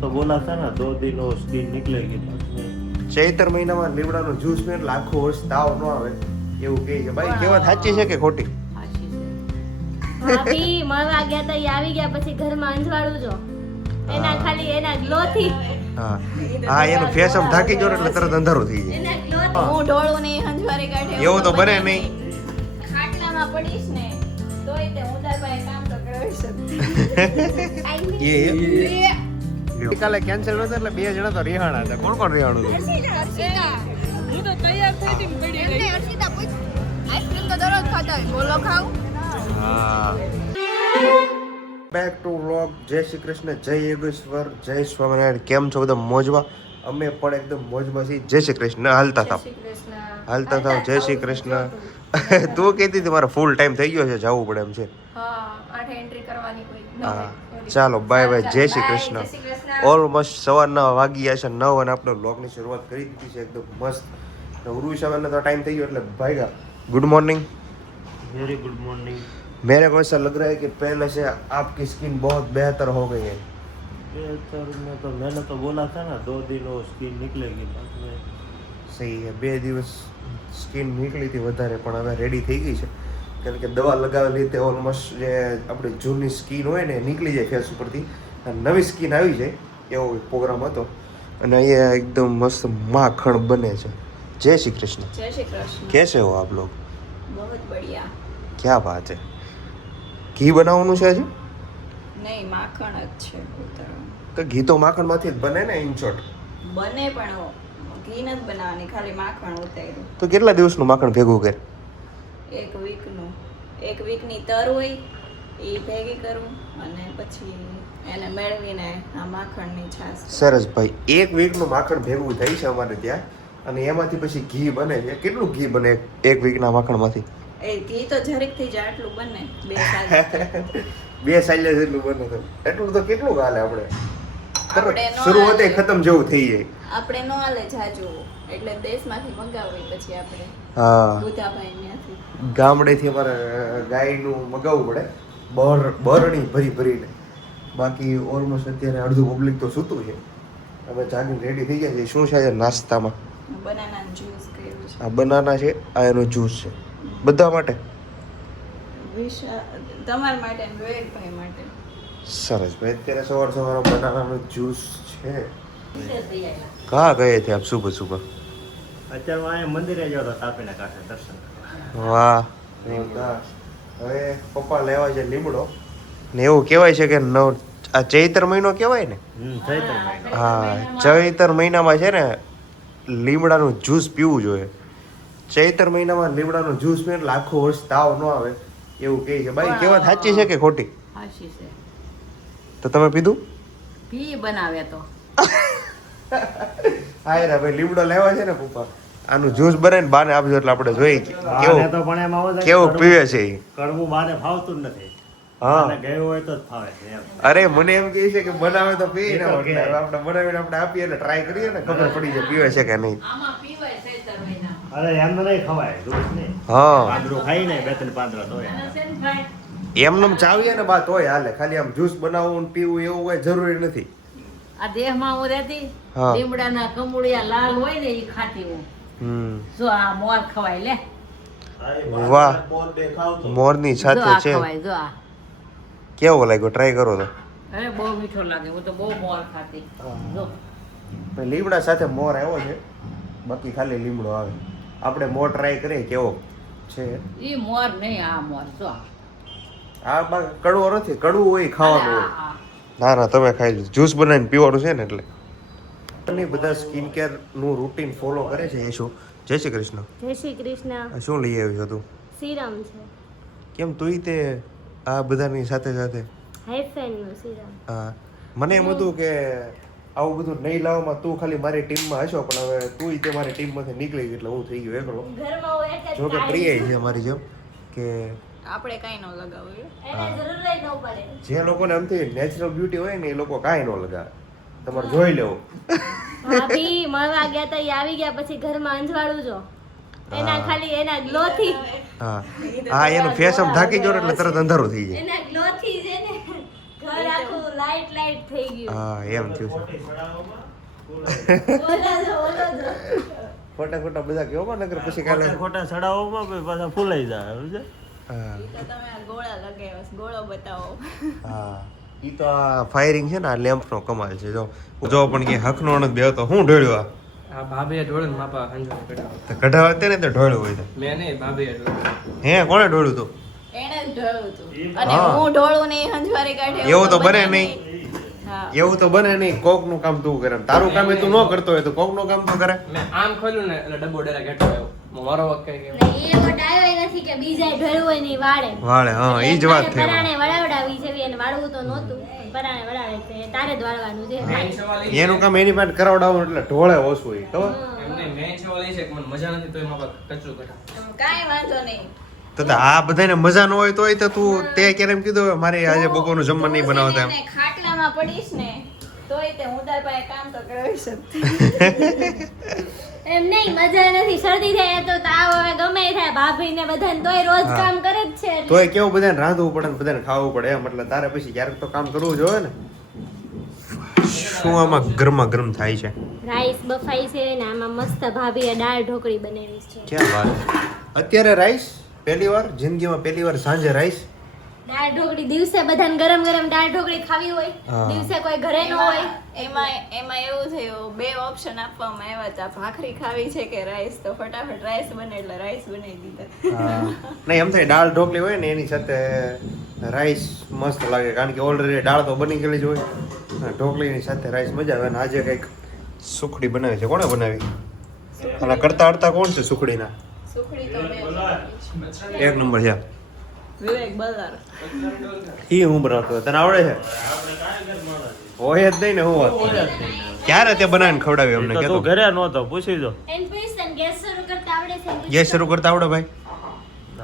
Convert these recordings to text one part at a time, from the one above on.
तो बोला था ना 2 दिन और स्किन निकलेगी ચૈતર મહિનામાં લીમડાનો જ્યુસ પીને એટલે આખો વર્ષ તાવ ન આવે એવું કહે છે ભાઈ. કેવા સાચી છે કે ખોટી? ભાભી મળવા ગયા તા, ઈ આવી ગયા પછી ઘરમાં અંજવાળું જો એના ખાલી એના ગ્લો થી. હા હા, એનું ફેસ આમ ઢાંકી જો એટલે તરત અંધારું થઈ જાય. એના ગ્લો થી હું ઢોળું ને હંજવારી કાઢે એવું તો બને નહીં. ખાટલામાં પડીશ ને તોય તે હું તાર પાસે કામ તો કરાવી શકું. કાલે કેન્સલ નતો એટલે 2 જણા તો રિહાણા હતા. કોણ કોણ રિહાણું હતું? હું તો તૈયાર થઈ હતી પડી રહી. હર્ષિતા પૂછ, આઈસ્ક્રીમ તો દરરોજ ખાતા હોય, બોલો ખાવ. હા. Back to vlog. જય શ્રી કૃષ્ણ, જય યોગેશ્વર, જય સ્વામિનારાયણ. કેમ છો બધા? મોજમાં? અમે પણ એકદમ મોજમાં છીએ. જય શ્રી કૃષ્ણ. હાલતા થાવ, હાલતા થાવ. જય શ્રી કૃષ્ણ. તું કહેતી હતી મારો ફૂલ ટાઈમ થઈ ગયો છે, જવું પડે એમ છે. હા, 8 એન્ટ્રી કરવાની કોઈ હા ચાલો બાય બાય. જય શ્રી કૃષ્ણ. ઓલમોસ્ટ સવારના વાગી ગયા છે 9 અને આપણે વ્લોગની શરૂઆત કરી દીધી છે એકદમ મસ્ત. ઉર્વી સવારનો તો ટાઈમ થઈ ગયો એટલે ભાગ્યા. Good morning. Very good morning. मेरे को ऐसा लग रहा है कि पहले से आपकी स्किन बहुत बेहतर हो गई है। बेहतर में तो मैंने तो बोला था ना 2 दिन और स्किन निकलेगी बाद में। સહી છે, 2 દિવસ સ્કિન નીકળી હતી વધારે પણ હવે રેડી થઈ ગઈ છે. કારણ કે દવા લગાવેલી રીતે ઓલમોસ્ટ જે આપણી જૂની સ્કિન હોય ને નીકળી જાય ફેસ ઉપરથી અને નવી સ્કિન આવી જાય એવો પ્રોગ્રામ હતો. અને અહીંયા એકદમ મસ્ત માખણ બને છે. જય શ્રી કૃષ્ણ. જય શ્રી કૃષ્ણ. कैसे हो आप लोग? बहुत बढ़िया. क्या बात है. ઘી બનાવવાનું છે હજુ? નહીં, માખણ જ છે ઉતરવાનું. તો ઘી તો માખણમાંથી જ બને ને ઇન શોર્ટ. બને પણ ઘી નથી બનાવવાની, ખાલી માખણ ઉતાર્યું. તો કેટલા દિવસનું માખણ ભેગું કરે? 1 વીકનું. 1 વીકની તર હોય એ ભેગી કરું અને પછી એને મેળવીને આ માખણની છાશ. સરસ ભાઈ. 1 વીકનું માખણ ભેગું થાય છે અમારે ત્યાં અને એમાંથી પછી ઘી બને છે. કેટલું ઘી બને 1 વીકના માખણમાંથી? એ ઘી તો જરીક થઈ જાય આટલું બને. 2 સાલ 2 સાલ જેટલું બને તો એટલું તો કેટલું હાલે આપણે? આપણે નો શરૂઆતે હાલે. ખતમ જેવું થઈ જાય. આપણે નો હાલે જાજુ એટલે દેશમાંથી મંગાવી પછી આપણે હા, બુધાભાઈ ત્યાંથી. ગામડેથી અમારે ગાયનું મગાવવું પડે બરણી ભરી ભરીને. બાકી ઓલમોસ્ટ અત્યારે અડધું પબ્લિક તો સૂતું છે. અમે જાગીને રેડી થઈ ગયા છે. શું છે નાસ્તામાં? બનાનાનું જ્યુસ કર્યું છે. આ બનાના છે, આ એનો જ્યુસ છે. બધા માટે તમારા માટે અને વિવેકભાઈ માટે. સરસ ભાઈ. અત્યારે સવાર સવાર બનાનાનો જ્યુસ છે. कहाँ गए थे आप सुबह सुबह? અત્યારે હું અહીંયા મંદિરે ગયો હતો તાપીના કાંઠે દર્શન કરવા। વાહ. હવે પપ્પા લેવા છે લીમડો ને એવું કહેવાય છે કે આ ચૈતર મહિનો કહેવાય ને? ચૈત્ર મહિનો। હા, ચૈતર મહિનામાં છે ને લીમડાનું જ્યુસ પીવું જોઈએ. ચૈતર મહિનામાં લીમડાનું જ્યુસ પીને એટલે આખો વર્ષ તાવ ન આવે એવું કહે છે. ભાઈ કેવા સાચી છે કે ખોટી? હાશી છે. તો તમે પીધું? પી બનાવે તો હા રે ભાઈ, લીમડો લેવા છે ને પપ્પા, આનું જ્યુસ બનાવીને બાને આપજો એટલે આપણે જોઈએ કે આને કેવું તો પણ એમાં એવું છે કે કેવું કડવું- પીવે છે એ. કડવું બાને ફાવતું જ નથી। હા. બાને ગયું હોય તો જ ફાવે છે એમ। અરે મને એમ કહે છે કે બનાવે તો પી ને એ તો કે. આપણે બનાવીને આપણે આપીએ ને ટ્રાય કરીએ ને ખબર પડી જાય પીવે છે કે નહીં. આમાં પીવાય ચૈતર મહિના. અરે એમ નહીં ખવાય રોજ નહીં। હા, પાંદડું ખાઈ ને 2-3 પાંદડા તોય એમનેમ ચાવીએ ને બા તોય હાલે. ખાલી આમ જ્યુસ બનાવવું ને પીવું એવું કઈ જરૂરી નથી. આ દેહમાં હું રહેતી હા. લીમડાના કમળિયા લાલ હોય ને એ ખાતી હું. જો આ મોર ખવાય લે, વાહ. મોર દેખાવ તો મોરની જો સાથે આ છે. ખવાય, જો આ. કેવો લાગ્યો? ટ્રાય કરો તો. અરે બહુ મીઠો લાગે, હું તો બહુ મોર ખાતી. જો ભાઈ લીમડા સાથે મોર આવ્યો છે, બાકી ખાલી લીમડો આવે. આપણે મોર ટ્રાય કરીએ કેવો છે. ઈ મોર નહીં, આ મોર જો આ. આ કડવો નથી, કડવું હોય ખાવાનું હોય. આ. ના ના તમે ખાઈ લો. જ્યુસ બનાવીને પીવાનું છે ને એટલે. બધા સ્કિન કેર નું રૂટીન ફોલો કરે છે એ શું? જય શ્રી કૃષ્ણ. જય શ્રી કૃષ્ણ. આ શું લઈ આવ્યો છો તું? સિરમ છે, કેમ તુંય તે આ બધાની સાથે સાથે? હાઇફેનનું સિરમ. હા, મને એમ હતું કે આવું બધું નહીં લાવવામાં તું ખાલી મારી ટીમમાં હશો, પણ હવે તુંય તે મારી ટીમમાંથી નીકળી ગઈ એટલે હું થઈ ગયો એકલો. ઘરમાં હોય એક જ જો કે પ્રિય છે મારી જેમ કે આપણે કાઈ ન લગાવ્યું હા. એને જરૂર જ ન પડે. જે લોકોને આમથી નેચરલ બ્યુટી હોય ને એ લોકો કાંઈ ન લગાવે. તમારે જોઈ લેવું. ભાભી મળવા ગયા તા, ઈ આવી ગયા પછી ઘરમાં અંજવાળું જો એના ખાલી એના ગ્લો થી. હા હા, એનું ફેસ આમ ઢાંકી જો એટલે તરત અંધારું થઈ જાય. એના ગ્લો થી છે ને ઘર આખું લાઈટ લાઈટ થઈ ગયું. હા એમ થયું છે. ખોટા ખોટા બધા કેવો નગર પછી કાલે ખોટા સડાઓમાં પછી પાછા ફૂલાઈ જાય સમજે? હા ઈ તો તમે આ ગોળા લગાવ્યા છે, ગોળો બતાવો. હા ઈ તો આ ફાયરિંગ છે ને આ લેમ્પ નો કમાલ છે. જો પણ કે હકનો નથી બેહતો હું ઢોળ્યો આ ભાભીએ ઢોળે ને માપા હંજો કઢાવ. આ કઢાવ તેને તો ઢોળ્યો હોય તો મેં નહીં, ભાભીએ ઢોળે. હે કોણે ઢોળ્યું તું? એણે જ ઢળું હતું. અને હા. હું ઢોળું નહીં, હંજવારી કાઢે એવું તો બને નહીં. હા. એવું તો બને નહીં. કોક નું કામ તું કરે તારું કામ એ તું ન કરતો હોય તો કોક નું કામ તું કરે. મેં આમ ખોલ્યું ને એટલે ડબ્બો ડેરા ઘેટો આવ્યો. મારો વખત કઈ ગયો. ને એવો ડાયો નથી કે બીજાએ ઢળ્યું હોય ને ઈ વાળે. વાળે હા ઈ જ વાત થઈ. પરાણે વળાવડાવી છે અને વાળવું તો નહોતું. પરાણે વળાવે છે તારે જ વાળવાનું છે. મેન સવાલ ઈ છે- એનું કામ એની પાસે કરાવડાવવું એટલે ઢોળે ઓછું હોય ખબર. એમને મેન સવાલ ઈ છે કે મને મજા નથી તોય માપા કચરું કઢાવ. કાંઈ વાંધો નહીં. તો આ બધાને મજા ન હોય તોય તો તું તે ક્યારે એમ કીધું હવે મારે આજે બપોરનું જમવાનું નહીં બનાવતા એમ. હું છે ને ખાટલામાં પડીશ ને તોય તે હું તાર પાસે કામ તો કરાવી શકતી. એમ નહીં મજા નથી શરદી થાય તો તાવ હવે ગમે એ થાય ભાભીને બધાને તોય રોજ હા. કામ કરે જ છે એટલે. તોય કેવું બધાને રાંધવું પડે ને બધાને ખાવું પડે એમ એટલે તારે પછી ક્યારેક તો કામ કરવું જોઈએ ને. શું આમાં ગરમા ગરમ થાય છે? રાઈસ બફાઈ છે ને આમાં મસ્ત ભાભીએ દાળ ઢોકળી બનાવી છે. ક્યાં વાત. અત્યારે રાઈસ પહેલી વાર જિંદગીમાં પહેલી વાર સાંજે રાઈસ. દાળ ઢોકળી દિવસે બધાને ગરમ ગરમ દાળ ઢોકળી ખાવી હોય હા. દિવસે કોઈ ઘરે ન હોય એમાં એવું થયું, બે ઓપ્શન આપવામાં આવ્યા હતા, ભાખરી ખાવી છે કે રાઈસ. તો ફટાફટ રાઈસ બને એટલે રાઈસ બનાવી દીધા. નહીં એમ થાય દાળ ઢોકળી હોય ને એની સાથે રાઈસ મસ્ત લાગે કારણ કે ઓલરેડી દાળ તો બની ગયેલી જ હોય. ઢોકળીની સાથે રાઈસ મજા આવે. અને આજે કંઈક સુખડી બનાવી છે. કોણે બનાવી? અને કરતા અડતા કોણ છે સુખડીના? સુખડી તો મેં બનાવી છે. એક નંબર છે. વિવેક બલાર. ઈ હું બનાવતો તને આવડે છે? હોય જ નહીં ને હું વાત. ક્યારે તે બનાવીને ખવડાવી અમને તો કેતો? તું ઘરે નહોતો પૂછી દો. એન્ડ ગેસ શરૂ કરતા આવડે છે ને? ગેસ શરૂ કરતા આવડે ભાઈ?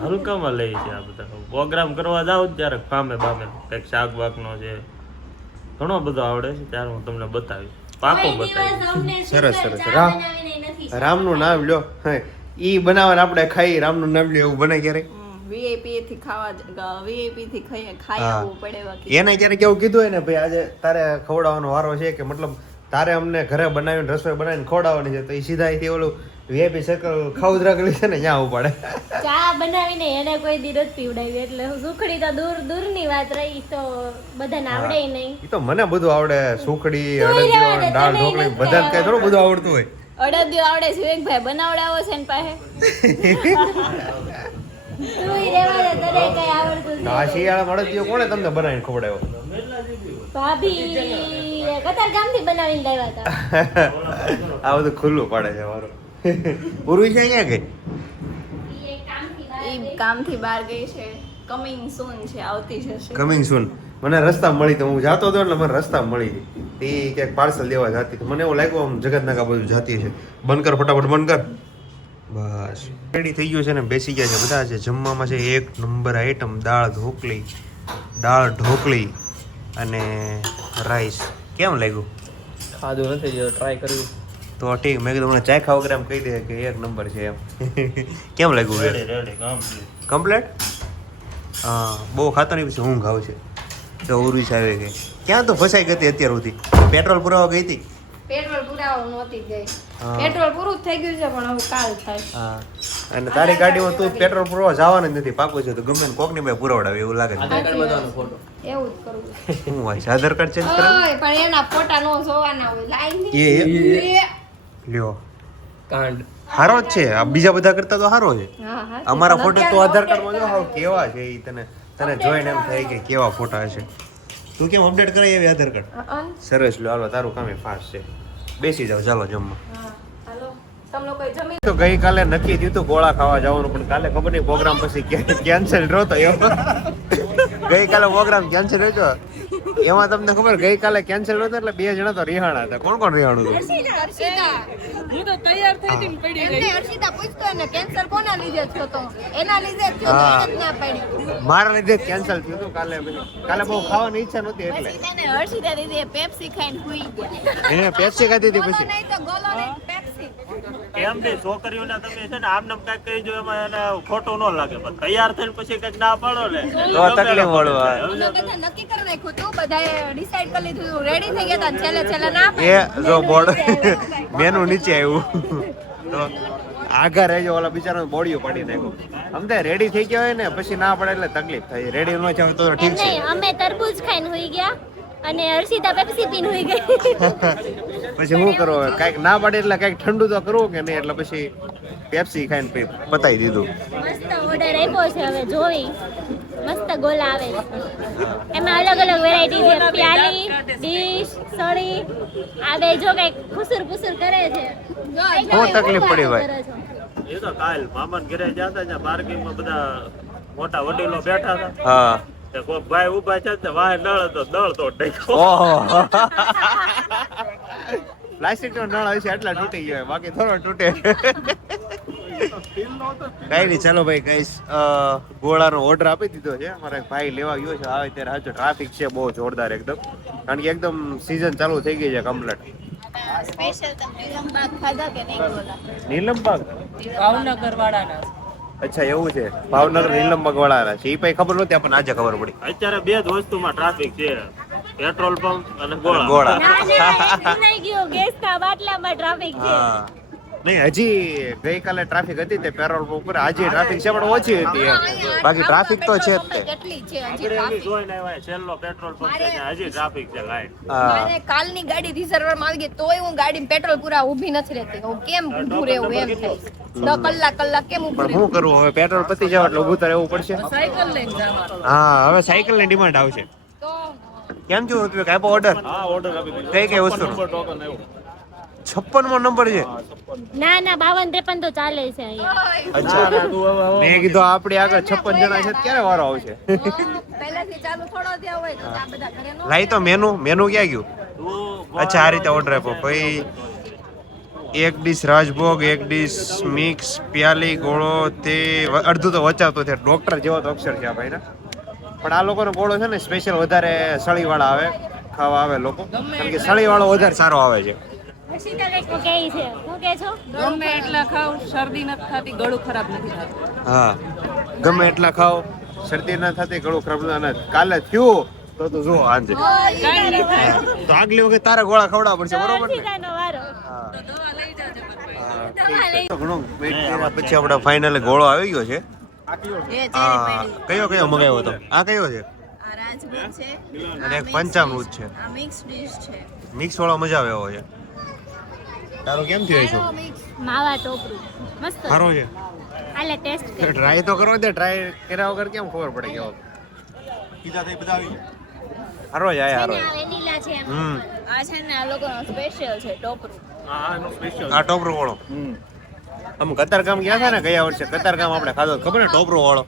હલકામાં લઈ છે આ બધા પ્રોગ્રામ કરવા જાવ ત્યારે કામે બામે કંઈક શાક બાકનો છે ઘણો બધો આવડે છે ત્યારે હું તમને બતાવીશ. પાકો કોઈ દિવસ બતાવીશ. અમને સરસ, સુગર સરસ. ચા રામ. બનાવીને નથી. રામનું નામ લ્યો. હે ઈ બનાવવાને આપણે ખાઈ રામનું નામ લ્યો એવું બને ક્યારે? વીઆઈપી થી વીઆઈપી થી ખાઈ હા. આવવું પડે બાકી. એને ક્યારે કેવું કીધું હોય ને ભાઈ આજે તારે ખવડાવવાનો વારો છે કે મતલબ તારે અમને ઘરે બનાવીને રસોઈ બનાવીને ખવડાવવાની છે તો એ સીધા અહીંથી ઓલું વીઆઈપી સર્કલ ખાઉદરા ગલી છે ને ત્યાં ઉપાડે. ચા બનાવીને એને કોઈ દી નથી પીવડાવી એટલે હું સુખડી તો દૂર દૂરની વાત રહી તો બધાને આવડે નહીં. ઈ તો મને બધું આવડે. સુખડી તોય અડદિયો રહેવા દે, દાળ તને ઢોકળી નથી બધા કઈ થોડું બધું આવડતું હોય. અડદિયો આવડે છે વિવેકભાઈ, બનાવડાવો છે ને પાસે. તુંય રહેવા દે, તને કઈ આવડતું તો આ નથી. શિયાળામાં અડદિયો કોણે તમને બનાવીને ખવડાવ્યો? ભાભી કતારગામથી બનાવીને લાવ્યા હતા. આ બધું ખુલ્લું પાડે છે મારો. પૂર્વી છે અહીંયા ગઈ? ઈ એક કામથી બહાર ઈ ગઈ. કામથી બહાર ગઈ છે. કમિંગ સૂન છે, આવતી જશે. કમિંગ સૂન. મને રસ્તા મળી તો હું જાતો હતો એટલે મને રસ્તા મળી હતી. એ ક્યાંક પાર્સલ લેવા જતી હતી. મને એવું લાગ્યું આમ જગતનાકા બધું જાતી છે. બંધ કર ફટાફટ બંધ કર. બસ રેડી થઈ ગયું છે ને બેસી ગયા છે બધા. છે જમવામાં છે એક નંબર આઈટમ દાળ ઢોકળી અને રાઈસ. કેમ લાગ્યું? ખાધું નથી જો ટ્રાય કર્યું. તો ઠીક મેં કીધું મને ચાય ખાવા વગર એમ કહી દે કે એક નંબર છે એમ. કેમ લાગ્યું? Ready ready complete. કમ્પ્લેટ? હા બહુ ખાતો નહીં પછી ઊંઘ આવશે. તો ઉર્વિશ આવી ગઈ. ક્યાં તો ફસાઈ ગઈ હતી અત્યાર સુધી? પેટ્રોલ પુરાવા ગઈ હતી? પેટ્રોલ પુરાવા નહોતી ગઈ. હા. પેટ્રોલ પૂરું થઈ ગયું છે પણ હવે કાલ થાય. હા અને તારી ગાડીમાં તું પેટ્રોલ પુરવા જવાનું જ નથી પાકું છે તો ગમે ને કોકની ભાઈ પુરાવડાવે એવું લાગે છે. આધાર કાર્ડ બતાવવાનો ફોટો. એવું જ કરવું. હું હોય છે આધાર કાર્ડ ચેન્જ કરે? ઓય પણ એના ફોટા નો જોવાના હોય. લાઈ એ ને. લ્યો કાંડ. હારો જ છે આ બીજા બધા કરતા તો હારો છે. હા હા. અમારા ફોટો તો આધાર કાર્ડમાં જો હાવ કેવા છે ઈ તને જોઈને એમ થાય કે કેવા ફોટા હશે. તું કેમ અપડેટ કરાવી આવી આધાર કાર્ડ? સરસ લો હાલો તારું કામ ફાસ્ટ છે. બેસી જાવ ચાલો જમવા. હાલો તમે લોકો જમી તો ગઈકાલે નક્કી થયું હતું ગોળા ખાવા જવાનું પણ કાલે ખબર નહીં પ્રોગ્રામ પછી કેન્સલ રહ્યો તો ગઈકાલે પ્રોગ્રામ કેન્સલ રહ્યો એમાં તમને ખબર ગઈકાલે કેન્સલ રહ્યો એટલે 2 જણા તો રિહાણા હતા. કોણ કોણ રિહાણું હતું? હું તો તૈયાર થઈ હતી પડી ગઈ. એમને હર્ષિતા પૂછતો એને કેન્સર કોના લીધે થયો તો? એના લીધે જ થયો તો હા. એને જ ના પડી. મારા લીધે કેન્સલ થયું હતું કાલે બહુ ખાવાની ઈચ્છા નહોતી એટલે પછી તેને હર્ષિતા દીદી પેપ્સી ખાઈને હુઈ ગયા. એને પેપ્સી ખાધી હતી પછી નહીં તો ગોલો નહીં પેપ્સી. એમ બી છોકરીઓને તમે છે ને આમ નામ કાંઈક કહી જો એમાં એને ખોટું ન લાગે પણ તૈયાર થઈને પછી કંઈક ના પાડો ને તો તકલીફ વાળું આવે. અમે બધા નક્કી કરી નાખ્યું હતું, બધાએ ડિસાઈડ કરી લીધું, રેડી થઈ ગયા હતા, છેલ્લે ના એ જો બોર્ડ મેનુ નીચે આવ્યું તો આગળ રહેજો, ઓલા બિચારા બોડીઓ પાડી નાખ્યો. આમ તો રેડી થઈ ગયા હોય ને પછી ના પડે એટલે તકલીફ થાય. રેડી ન થાય તો ઠીક છે. નહીં, અમે તરબૂચ ખાઈને હોઈ ગયા અને હર્ષિતા પેપ્સી પીને હોઈ ગઈ. પછી શું કરવું હવે? કાંઈક ના પડે એટલે કાંઈક ઠંડુ તો કરવું કે નહીં, એટલે પછી પેપ્સી ખાઈને પતાવી દીધું. મસ્ત ઓર્ડર આપ્યો છે, હવે જોઈ મસ્ત ગોલા આવે છે. એમાં અલગ અલગ વેરાયટી છે, પ્યાલી, ડીશ, સળી આવે. જો કઈક ખુસુર પુસુર કરે છે. શું તકલીફ પડી ભાઈ? એ તો કાલ મામાને ઘરે જતા ત્યાં પાર્કિંગમાં બધા મોટા વડીલો બેઠા હતા. હા. તે કોઈક ભાઈ ઊભા છે ને વાહે નળ હતો, નળ તોડ નાખ્યો. ઓહો. પ્લાસ્ટિક નો નળ હશે એટલા તૂટી ગયો, બાકી થોડો તૂટે. કઈ નહીં, ચાલો ભાઈ કઈશ ગોળાનો ઓર્ડર આપી દીધો છે. અમારા એક ભાઈ લેવા ગયો છે, આવે ત્યારે સાચો ટ્રાફિક છે બહુ જોરદાર એકદમ, કારણ કે એકદમ સીઝન ચાલુ થઈ ગઈ છે કમ્પ્લીટ. સ્પેશિયલ તમને નીલમબાગ ખાધા કે નહીં બોલા? નીલમબાગ? ભાવનગર વાળાના અચ્છા એવું છે, ભાવનગર નીલમબાગ વાળા છે. એ પછી ખબર નહોતી, આપણને આજે ખબર પડી. અત્યારે બે જ વસ્તુમાં ટ્રાફિક છે, પેટ્રોલ પંપ અને ગોળા. ગોળા. ભૂલાઈ ગયો, ગેસના બાટલામાં ટ્રાફિક છે. હા. નહીં, હજી ગઈકાલે ટ્રાફિક હતી તે પેટ્રોલ પંપ પર, આજે ટ્રાફિક છે પણ ઓછી હતી એમ. બાકી ટ્રાફિક તો છે જ તે. કેટલી છે હજી આપણે એમ ટ્રાફિક? જોઈને આવ્યા, છેલ્લો પેટ્રોલ પંપ છે ને હજી ટ્રાફિક છે લાઈન. હા. મારે કાલની ગાડી રિઝર્વરમાં આવી ગઈ તોય હું ગાડી પેટ્રોલ પૂરા ઊભી નથી રહેતી. હું કેમ ઊભું રહેવું એમ થાય. 10 કલાક કેમ ઊભું પણ શું કરવું હવે? પેટ્રોલ પતી જાવ એટલે ઊભું તો રહેવું પડશે. સાયકલ લઈને જવાનું. હા, હવે સાયકલ ની ડિમાન્ડ આવશે. તો કેમ છું ઋત્વિક, આપ્યો ઓર્ડર? હા, ઓર્ડર આપી દીધો. કઈ કઈ વસ્તુનો? ટોકન આવ્યું. 56મો નંબર છે. ના ના 52-53 તો ચાલે છે અહીંયા. અચ્છા, મેં કીધું આપણે આગળ 56 જણા છે તો ક્યારે વારો આવશે? પહેલાથી ચાલુ થોડો થયા હોય તો આ બધા ઘરે નો લાઈ તો મેનુ ક્યાં ગયું? તું અચ્છા, આ રીતે ઓર્ડર આપ્યો ભાઈ. એક ડીશ રાજભોગ, એક ડીશ મિક્સ, પ્યાલી, ગોળો, તે અડધું તો વચાવતો છે. ડોક્ટર જેવો તો અક્ષર છે આ ભાઈ ને. પણ આ લોકોનો ગોળો છે ને સ્પેશિયલ વધારે સળી વાળા આવે, ખાવા આવે લોકો, કારણ કે સળી વાળો વધારે સારો આવે છે. હર્ષિતા કંઈક કહે છે, શું કહે છો? ગમે એટલા ખાવ, શરદી નથી થતી, ગળું ખરાબ નથી થતું. હા, ગમે એટલા ખાઓ, શરદી ના થતી, ગળું ખરાબ ના. કાલે થયું તો તું જો આંજે કાંઈ નહીં થાય. તો આગલી વખત તારે ગોળા ખવડાવવા પડશે, બરોબર ને? હર્ષિતાનો વારો. દવા લઈ જાજો પણ તો ઘણું wait કર્યા પછી આપણે ફાઇનલી ગોળો આવી ગયો છે. આ કયો મગાવ્યો હતો? આ કયો છે? આ રાજભોગ છે અને એક પંચામૃત છે. આ મિક્સ ડીશ છે. મિક્સ વાળો મજા આવે એવો છે. તારો કેમ થયો છે? માવા ટોપરું મસ્ત સારો છે. આલે ટેસ્ટ કર. ટ્રાય તો કરો દે, ટ્રાય કર્યા વગર કેમ ખબર પડે કેવો? પીઝા થઈ બધા આવી સારો છે, આ સારો છે. આ વેનીલા છે એમ. આ છે ને આ લોકોનો સ્પેશિયલ છે ટોપરું. આ ટોપરો વાળો. આમ કતારગામ ગયા હતા ને ગયા વર્ષે, કતારગામ આપણે ખાધો ખબર ને, ટોપરો વાળો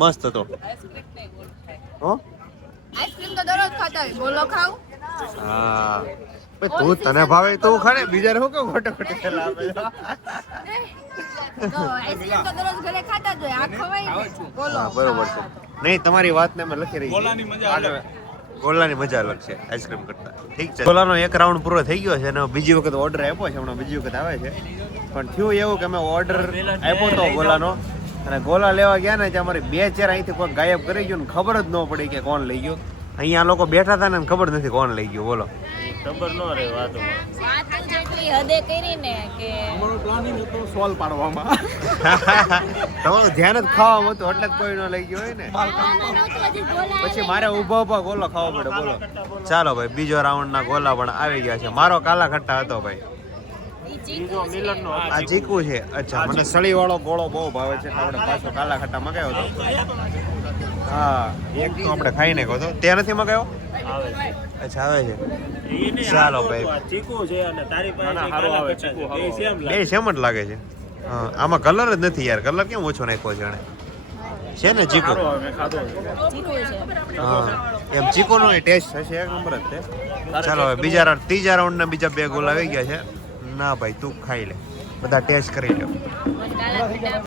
મસ્ત હતો. હો? આઈસ્ક્રીમ તો દરરોજ ખાતા હોય. બોલો ખાવ? હા, તું તને ભાવે તું ખાને, બીજાને શું કેવું ખોટે ખોટે સલાહ આપે છે? તો આઈસ્ક્રીમ તો દરરોજ ઘરે ખાતા જ હોય. આ ખવાય ને? બોલો. હા, બરોબર છે. નહીં, તમારી વાતને અમે લખી રહી છીએ. ગોલાની મજા અલગ છે આઈસ્ક્રીમ કરતા. ઠીક છે, ગોલાનો એક રાઉન્ડ પૂરો થઈ ગયો છે અને બીજી વખત ઓર્ડર આપ્યો છે, હમણાં બીજી વખત આવે છે. પણ થયું એવું કે અમે ઓર્ડર આપ્યો હતો ગોલાનો, અને ગોલા લેવા ગયા ને ત્યાં અમારી 2 ચેર અહીંથી કોઈ ગાયબ કરી ગયું ને ખબર જ ન પડી કે કોણ લઈ ગયું. અહીંયા લોકો બેઠા હતા ને ખબર નથી કોણ લઈ ગયું. બોલો. ખબર ન રહે વાતોમાં. વાત જેટલી હદે કરી ને કે તમારું ધ્યાન જ ખાવામાં હતું એટલે જ કોઈ ન લઈ ગયું હોય ને. આમાં નહોતું હજી ગોલા પછી મારે ઊભા ગોલો ખાવો પડે. બોલો. ચાલો ભાઈ, બીજો રાઉન્ડના ગોલા પણ આવી ગયા છે. મારો કાલા ખટ્ટા હતો ભાઈ. બીજો મિલનનો હતો. આ ચીકુ છે. અચ્છા, મને સળી વાળો ગોળો બહુ ભાવે છે, આપણે પાછો કાલા ખટ્ટા મગાવ્યો હતો. હા, એક તો આપણે ખાઈ નાખ્યો હતો. તે નથી મગાવ્યો? આવે છે. અચ્છા, આવે છે. ઈ નહીં, ચાલો આ ભાઈ. આ ચીકુ છે અને તારી પાસે જે કાલા ખટ્ટા છે, બે સેમ લાગે. બે સેમ જ લાગે છે. હા, આમાં કલર જ નથી યાર. કલર કેમ ઓછો નાખ્યો છે એને? છે ને ચીકુ? સારો હવે ખાધો છે. ચીકુ છે. હા, એમ ચીકુનો ટેસ્ટ હશે, એક નંબર જ છે. ચાલો હવે ત્રીજા રાઉન્ડના બીજા 2 ગોલ આવી ગયા છે. ના ભાઈ, તું ખાઈ લે, બધા ટેસ્ટ કરી લો. કાલા ખટ્ટા